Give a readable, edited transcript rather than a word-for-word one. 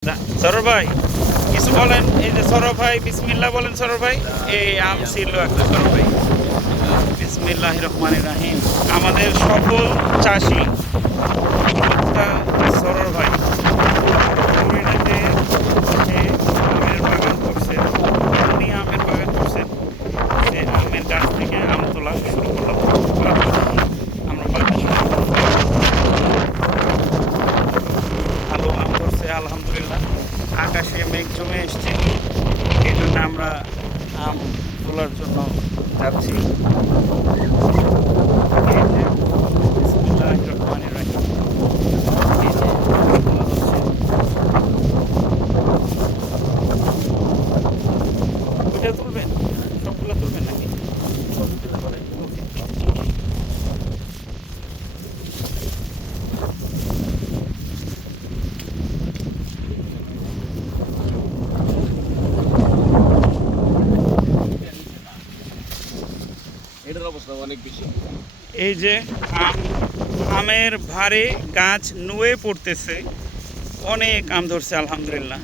সরোর ভাই কিছু বলেন, এই যে সরোর ভাই বিসমিল্লাহ বলেন। সরোর ভাই এই আম ছিল একটা। সরোর ভাই বিসমিল্লাহ রহমান রাহিম। আমাদের সফল চাষি সরোর ভাই ফ্লোরিডাতে সে আমের বাগান করছেন, উনি আমের বাগান করছেন। সে আমের গাছ থেকে আম তোলা শুরু করলাম। আমরা বাগান ভালো আম ধরছে আলহামদুলিল্লাহ। আকাশে মেঘ জমে এসছে, এই জন্য আমরা আম তোলার জন্য যাচ্ছি। এই যে বিসমিল্লাহির রহমানির রহিম। এই যে তোলা হচ্ছে। ওইটা তুলবেন, সবগুলো তুলবেন নাকি? ওকে। এটার অবস্থা অনেক বেশি। এই যে আমের ভারে গাছ নুয়ে পড়তেছে, অনেক আম ধরছে আলহামদুলিল্লাহ।